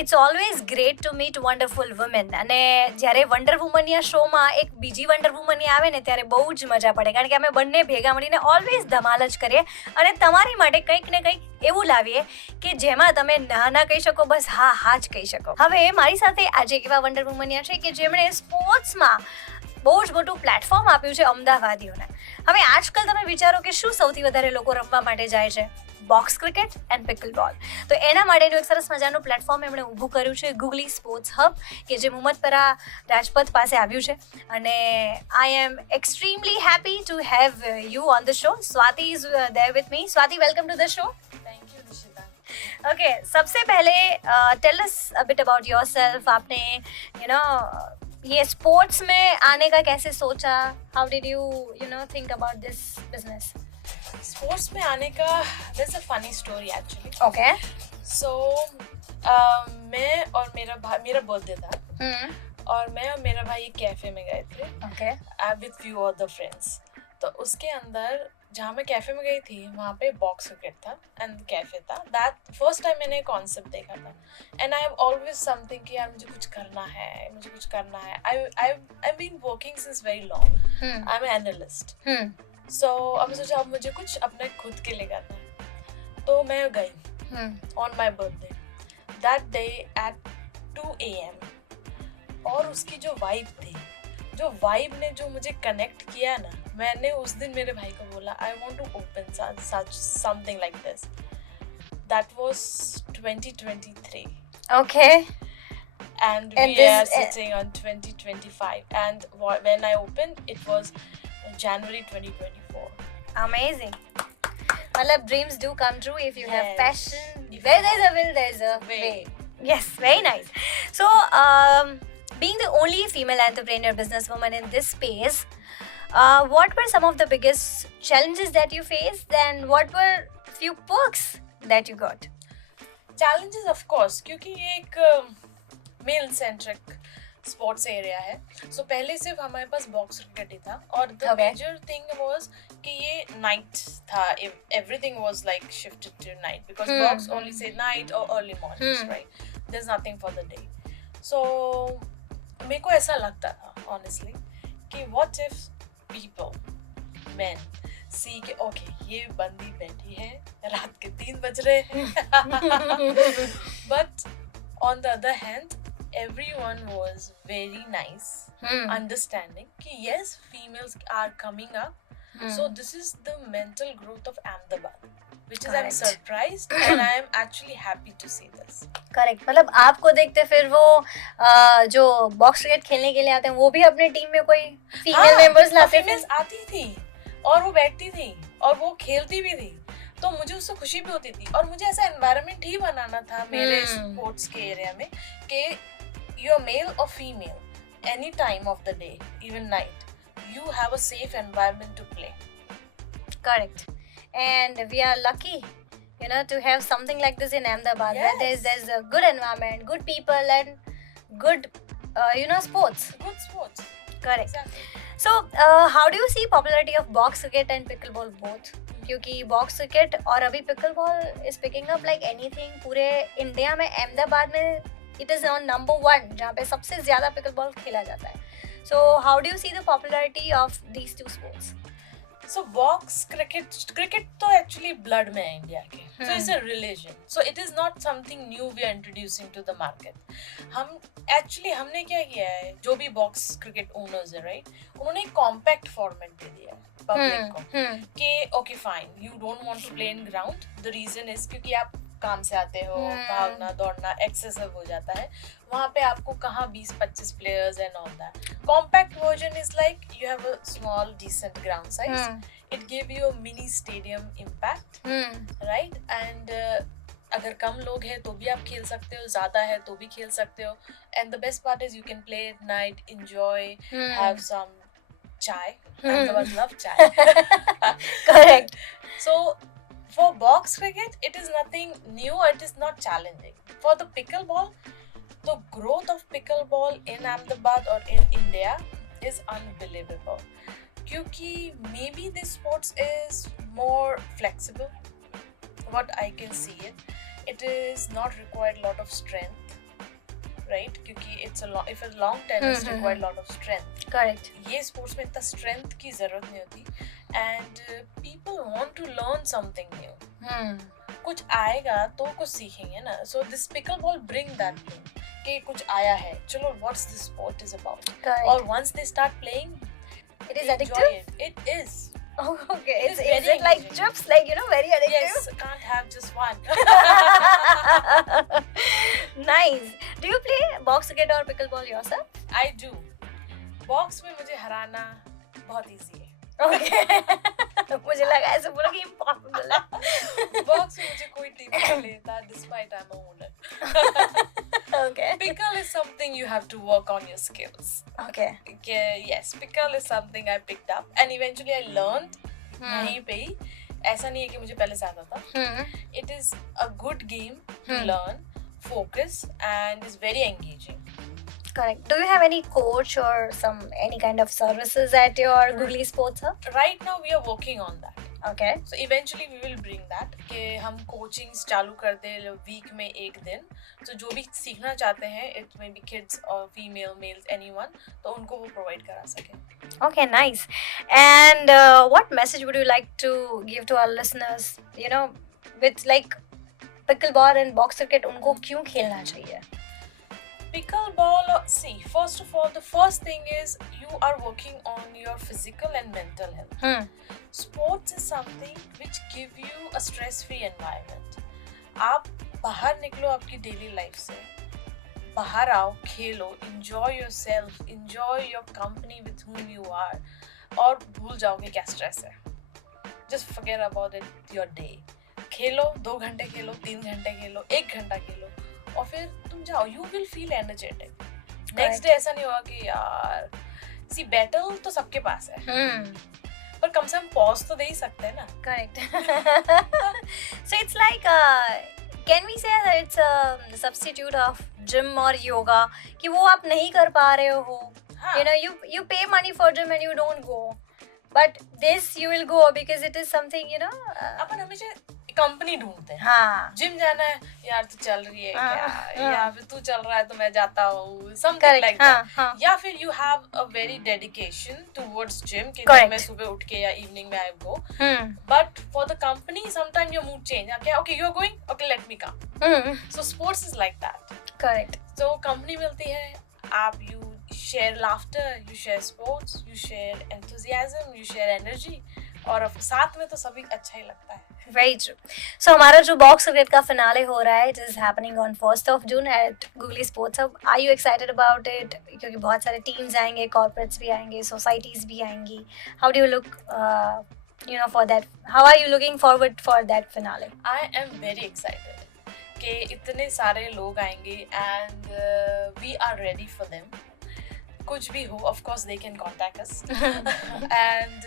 It's always great to meet wonderful women. અને જ્યારે wonder વુમનિયા શોમાં એક બીજી વન્ડર વુમનિયા આવે ને ત્યારે બહુ જ મજા પડે, કારણ કે અમે બંને ભેગા મળીને ઓલવેઝ ધમાલ જ કરીએ અને તમારી માટે કંઈક ને કંઈક એવું લાવીએ કે જેમાં તમે ના કહી શકો, બસ હા હા જ કહી શકો. હવે મારી સાથે આજે એવા વન્ડર વુમનિયા છે કે જેમણે સ્પોર્ટ્સમાં બહુ જ મોટું પ્લેટફોર્મ આપ્યું છે અમદાવાદીઓને. હવે આજકાલ તમે વિચારો કે શું સૌથી વધારે લોકો રમવા માટે જાય છે? બોક્સ ક્રિકેટ એન્ડ પિકલ બોલ. તો એના માટેનું એક સરસ મજાનું પ્લેટફોર્મ એમણે ઊભું કર્યું છે, ગુગલી સ્પોર્ટ્સ હબ, કે જે મુહમ્મદપરા રાજપથ પાસે આવ્યું છે. અને I am extremely happy to have you on the show. Swati is there with me. Swati, welcome to the show. Thank you Nishita. Okay, सबसे पहले tell us a bit about yourself. आपने ये स्पोर्ट्स में आने का कैसे सोचा? How did you think about this business? Sports में आने का there's a funny story actually. Okay. So मैं और मेरा बर्थडे था और मैं और मेरा भाई एक कैफे में गए थे okay. With few other friends. तो उसके अंदर जहाँ मैं कैफे में गई थी वहाँ पे बॉक्स क्रिकेट था एंड कैफे था. दैट फर्स्ट टाइम मैंने कॉन्सेप्ट देखा था and I have always something कि यार मुझे कुछ करना है. I been working since very long. I am analyst. So अब मैं सोचा अब मुझे कुछ अपने खुद के लिए करना है. तो मैं गई on my birthday that day at 2 AM. और उसकी जो वाइब ने जो मुझे कनेक्ट किया ना, मैंने उस दिन मेरे भाई को बोला I want to open such something like this. That was 2023 Okay. and And we this- are sitting on 2025 and when I opened it was January 2024. Amazing. मतलब dreams do come true if you have Yes. passion. If Where you there's a will, there's a Way. way. Yes, very nice. So, being the only female entrepreneur businesswoman in this space, what were some of the biggest challenges that you faced, and what were few perks that you got? Challenges of course क्योंकि ये एक mail centric sports area है. सो पहले सिर्फ हमारे पास box cricket ही था और the Okay. Major thing was कि ये नाइट था. Everything was like shifted to night because box only से नाइट और early mornings, right? There is nothing for the day. So मेरे को ऐसा लगता था ऑनेस्टली कि व्हाट इफ पीपल मेन सी के ओके ये बंदी बैठी है, रात के 3 बज रहे हैं. But on the other hand everyone was very nice, understanding कि yes females are coming up. So this is the mental growth of Ahmedabad which is I'm Correct. surprised and I am actually happy to see this. Correct. मतलब आपको देखते फिर वो जो box cricket खेलने के लिए आते हैं वो भी अपने टीम में कोई फीमेल मेंबर्स लाते थे. फीमेल्स आती थी और वो बैठती थी और वो खेलती भी थी, तो मुझे उससे खुशी भी होती थी. और मुझे ऐसा एनवायरनमेंट ही बनाना था मेरे स्पोर्ट्स के एरिया में कि यू आर मेल और female any time of the day even night you have a safe environment to play. Correct. And we are lucky, to have something like this in Ahmedabad, where Yes. there's a good environment, good people, and good, sports. Good sports. Correct. Exactly. So, how do you see popularity of box cricket and pickleball both? क्योंकि box cricket और अभी pickle ball is picking up like anything. पूरे India में अहमदाबाद में it is on number 1 जहाँ पे सबसे ज्यादा पिकल बॉल खेला जाता है. So how do you see the popularity of these two sports? So box cricket तो actually blood में है इंडिया के. So it's a religion. So it is not something new we are introducing to the market. हमने क्या किया है, जो भी box cricket owners है, right? उन्होंने एक compact format दे दिया है public को कि okay fine, you don't want to play in ground. The reason is क्योंकि आप काम से आते हो, भागना दौड़ना एक्सेसिव हो जाता है. वहाँ पे आपको कहाँ 20-25 players and all that. Compact version is like you have a small decent ground size. It give you a mini stadium impact, right? And अगर कम लोग हैं तो भी आप खेल सकते हो, ज़्यादा है तो भी खेल सकते हो. And the best part is you can play at night, enjoy, have some chai. Ahmedabad love chai. Correct. So for box cricket, it is nothing new. It is not challenging. For the pickleball, the growth of pickleball in Ahmedabad or in India is unbelievable. Kyunki maybe this sports is more flexible. What I can see it is not required a lot of strength. right? क्योंकि if a long tennis require a lot of strength. Correct. ये sports में इतना strength की जरूरत नहीं होती, and people want to learn something new. कुछ आएगा तो कुछ सीखेंगे ना. So this pickleball bring that thing कि कुछ आया है, चलो what's this sport is about. Correct. Or once they start playing, It is enjoy addictive? it. It is. Oh, okay. It Is is very it like engaging. chips, like, you know, very addictive? Yes, can't have just one. Nice. Do you play box cricket or pickleball yourself? I do. Box में मुझे हराना बहुत easy है. Okay. मुझे लगा ऐसे बोला कि impossible है. Box में मुझे कोई टीम नहीं लेता, despite I'm a owner. Okay. Pickle is something you have to work on your skills. Okay. Yes, pickle is something I picked up and eventually I learned. यहीं पे ही. ऐसा नहीं है कि मुझे पहले से आता था. It is a good game to learn, focus, and is very engaging. Correct. Do you have any coach or any kind of services at your Googly Sports Hub? Right now we are working on that. Okay. So eventually we will bring that कि हम coachings चालू कर दे week में एक दिन. So जो भी सीखना चाहते हैं, it may be kids or female, males, anyone, तो उनको वो provide करा सकें. Okay, nice. And what message would you like to give to our listeners? You know, with like pickleball and box cricket, उनको क्यों खेलना चाहिए? Pickleball, see, first of all, the first thing is you are working on your physical and mental health. Sports is something which give you a stress-free environment. आप बाहर निकलो आपकी daily life से, बाहर आओ, खेलो, enjoy yourself, enjoy your company with whom you are, और भूल जाओगे क्या stress है. Just forget about it your day. खेलो, 2 घंटे खेलो, 3 घंटे खेलो, 1 घंटा खेलो, और फिर तुम जाओ. You will feel energetic. Next day ऐसा नहीं होगा कि यार, see battle तो सबके पास है. पर कम से कम pause तो दे ही सकते हैं ना. Correct. So it's like, can we say that it's a substitute of gym or yoga? कि वो आप नहीं कर पा रहे हो. हाँ. You know, you pay money for gym and you don't go. But this you will go because it is something, you know. अपन हमेशा कंपनी ढूंढते हैं. हाँ. जिम जाना है, यार तू चल रही है क्या, हाँ. या फिर तू चल रहा है तो मैं जाता हूँ, something Correct. like that. हाँ. या फिर you have a very dedication towards gym कि Correct. मैं सुबह उठ के या evening में I go. Hmm. But for the company, sometimes your mood change. Okay, you're going? Okay, let me come. Hmm. So sports is like that. Correct. So company मिलती है, आप you share laughter, you share sports, you share enthusiasm, you share energy, और साथ में तो सभी अच्छा ही लगता है. Very true. So हमारा जो बॉक्स क्रिकेट का फिनाले हो रहा है, it is happening on 1st of June at Googly Sports Hub. Are you excited about it? क्योंकि बहुत सारे teams आएंगे, corporates भी आएंगे, societies भी आएंगी. How do you look, you know, for that? How are you looking forward for that finale? I am very excited कि इतने सारे लोग आएंगे and we are ready for them. कुछ भी हो, of course they can contact us. And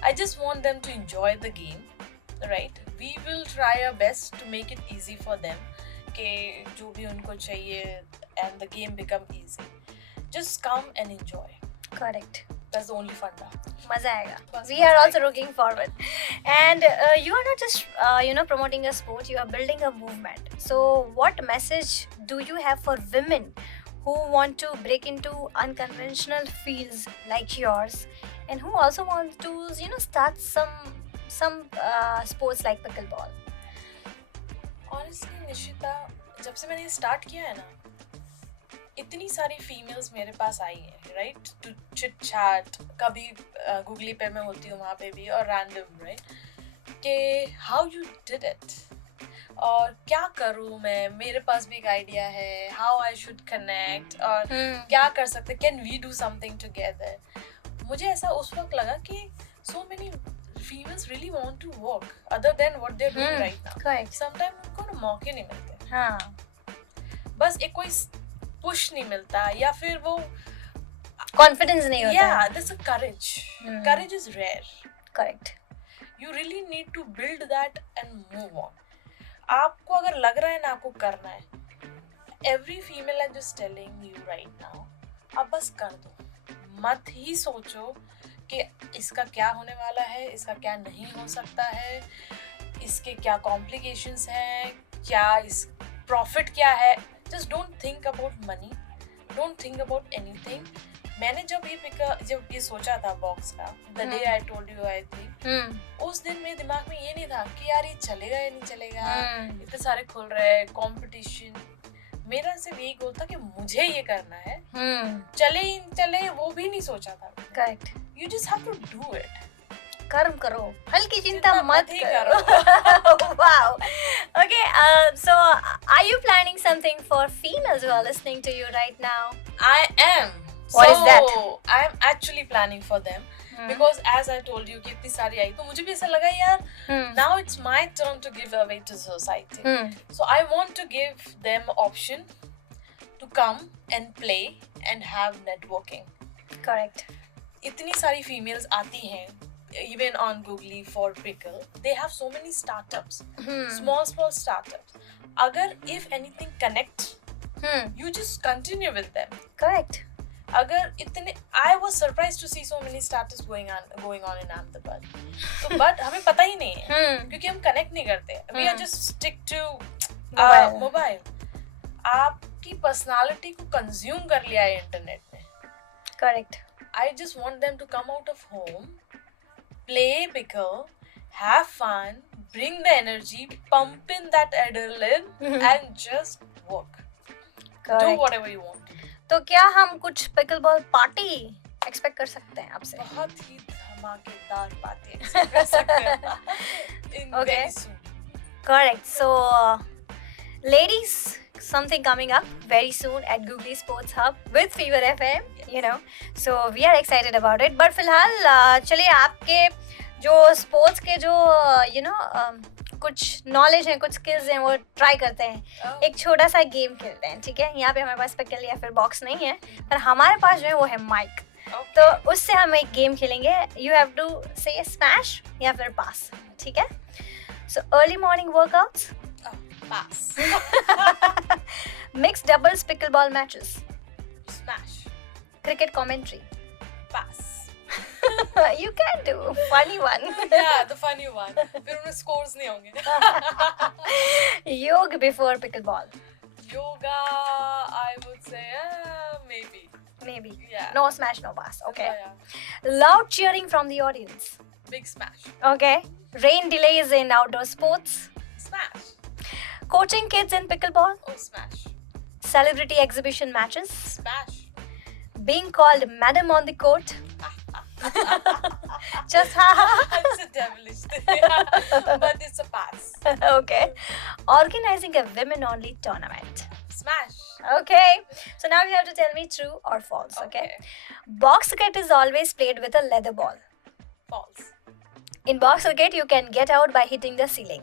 I just want them to enjoy the game, right? We will try our best to make it easy for them कि जो भी उनको चाहिए and the game become easy. Just come and enjoy. Correct. That's the only fun part. मजा आएगा. बस We are मजा also looking forward. And you are not just you know, promoting a sport, you are building a movement. So what message do you have for women who want to break into unconventional fields like yours and who also want to, you know, start some sports like pickleball? Honestly, Nishita, जब से मैंने start किया है ना, इतनी सारी females मेरे पास आई हैं, राइट, टू चिट चैट. कभी गूगली पे मैं होती हूँ वहाँ पे भी, और रैंडम, राइट, कि हाउ यू डिड इट, और क्या करूँ मैं, मेरे पास भी एक आइडिया है, हाउ आई शुड कनेक्ट, और क्या कर सकते, can we do something together. मुझे ऐसा उस वक्त लगा कि so many females really want to work other than what they are doing right now. Correct. Sometime उनको ना मौके नहीं मिलते. हाँ. बस एक कोई पुश नहीं मिलता, या फिर वो Confidence नहीं होता. yeah, there's a courage. Courage is rare. Correct. You really need to build that and move on. आपको अगर लग रहा है ना आपको करना है, every female I'm just telling you right now, आप बस कर दो. मत ही सोचो कि इसका क्या होने वाला है, इसका क्या नहीं हो सकता है, इसके क्या कॉम्प्लिकेशंस हैं, क्या इस प्रॉफिट क्या है. just don't think about money, don't think about anything. मैंने जब ये सोचा था बॉक्स का, the day I told you I think, उस दिन मेरे दिमाग में ये नहीं था कि यार ये चलेगा या नहीं चलेगा, इतने सारे खुल रहे हैं, कंपटीशन. मेरा सिर्फ यही गोल था कि मुझे ये करना है, चले ही चले वो भी नहीं सोचा था. Correct. You just have to do it. कर्म करो, हल्की चिंता मत ही करो. Wow. Okay, so are you planning something for females who are listening to you right now? I am. What is that? I am actually planning for them. Because as I told you कि इतनी सारी आई, तो मुझे भी ऐसा लगा यार, now it's my turn to give away to society. So I want to give them option to come and play and have networking. Correct. इतनी सारी females आती हैं, even on Googly for Pickle, they have so many startups, small startups. अगर if anything connect, you just continue with them. Correct. अगर इतने, I was surprised to see so many startups going on in Ahmedabad. तो but हमें पता ही नहीं है, क्योंकि हम connect नहीं करते. We are just stick to mobile. आपकी personality को consume कर लिया है internet ने. Correct. I just want them to come out of home, play Pickle, have fun, bring the energy, pump in that adrenaline, and just work. Correct. Do whatever you want. तो क्या हम कुछ pickle ball party expect कर सकते हैं आपसे? बहुत ही धमाकेदार पार्टी एक्सपेक्ट कर सकते हैं. Okay. Very soon. Correct. So, ladies, something coming up very soon at Googly Sports Hub with Fever FM. Yes. You know, so we are excited about it. But फिलहाल चलिए आपके जो स्पोर्ट्स के जो कुछ नॉलेज है, कुछ स्किल्स हैं, वो ट्राई करते हैं. एक छोटा सा गेम खेलते हैं, ठीक है? यहाँ पे हमारे पास पिकल या फिर बॉक्स नहीं है, पर हमारे पास जो है वो है माइक. तो उससे हम एक गेम खेलेंगे. यू हैव टू से स्मैश या फिर पास, ठीक है? So early morning workouts, Pass. Mix doubles pickle ball matches, Smash. Cricket commentary. Pass. You can do funny one. Yeah, the funny one. फिर उनमें scores नहीं होंगे. Yoga before pickleball. Yoga, I would say maybe. Maybe. Yeah. No smash, no pass. Okay. Yeah. Loud cheering from the audience. Big smash. Okay. Rain delays in outdoor sports. Smash. Coaching kids in pickleball. Oh, smash. Celebrity exhibition matches. Smash. Being called madam on the court. Just It's a devilish thing. But it's a pass. Okay. Organizing a women only tournament. Smash. Okay. So now you have to tell me true or false. Okay. Box cricket is always played with a leather ball. False. In box cricket, you can get out by hitting the ceiling.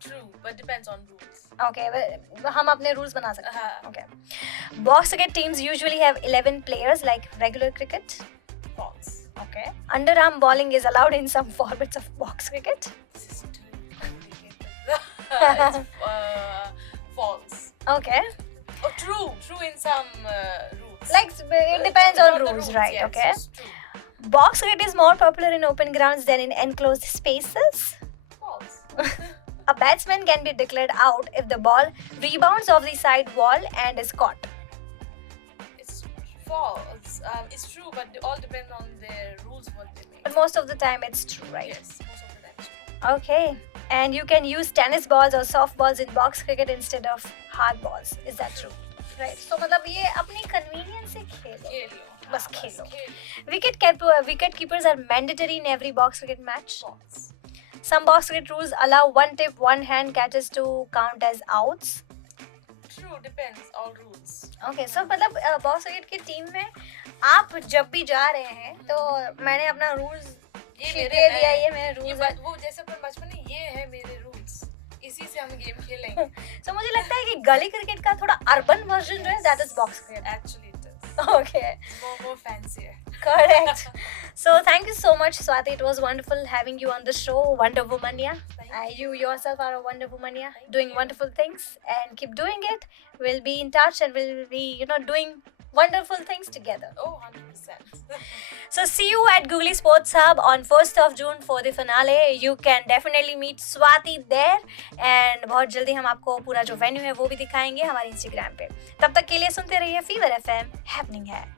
True, but depends on rules. Okay, हम अपने rules बना सकते हैं. Okay. Box cricket teams usually have 11 players like regular cricket. False. Okay. Underarm bowling is allowed in some formats of box cricket. This is too complicated. It's false. Okay. Oh, true in some rules. Like it depends on the rules, right? yes, Okay. it's true. Box cricket is more popular in open grounds than in enclosed spaces. False. A batsman can be declared out if the ball rebounds off the side wall and is caught. It's false. It's true, but it all depends on their rules what they make. But most of the time it's true, right? Yes, most of the time it's true. Okay. And you can use tennis balls or softballs in box cricket instead of hard balls. Is that true? Right. So मतलब ये अपनी convenience से खेलो. खेलो. बस हाँ, खेलो. Wicket keepers are mandatory in every box cricket match. False. Some box cricket rules allow one tip, one hand catches to count as outs. True, depends. All rules. Okay, so मतलब box cricket की team में आप जब भी जा रहे हैं तो मैंने अपना rules ये दे दिया, ये मेरे rules है. वो जैसे अपन बचपन में ये है मेरे rules. इसी से हम गेम खेलेंगे. So मुझे लगता है कि गली क्रिकेट का थोड़ा urban version जो है that is box cricket. Actually it is. Okay. More fancier. Correct. So thank you so much, Swati. It was wonderful having you on the show, Wonder Womania. You yourself are a Wonder Womania, doing wonderful things, and keep doing it. We'll be in touch, and we'll be, doing wonderful things together. Oh, 100%. So see you at Googly Sports Hub on 1st of June for the finale. You can definitely meet Swati there and बहुत जल्दी हम आपको पूरा जो venue है वो भी दिखाएंगे हमारे Instagram पे. तब तक के लिए सुनते रहिए फीवर FM, हैपनिंग है.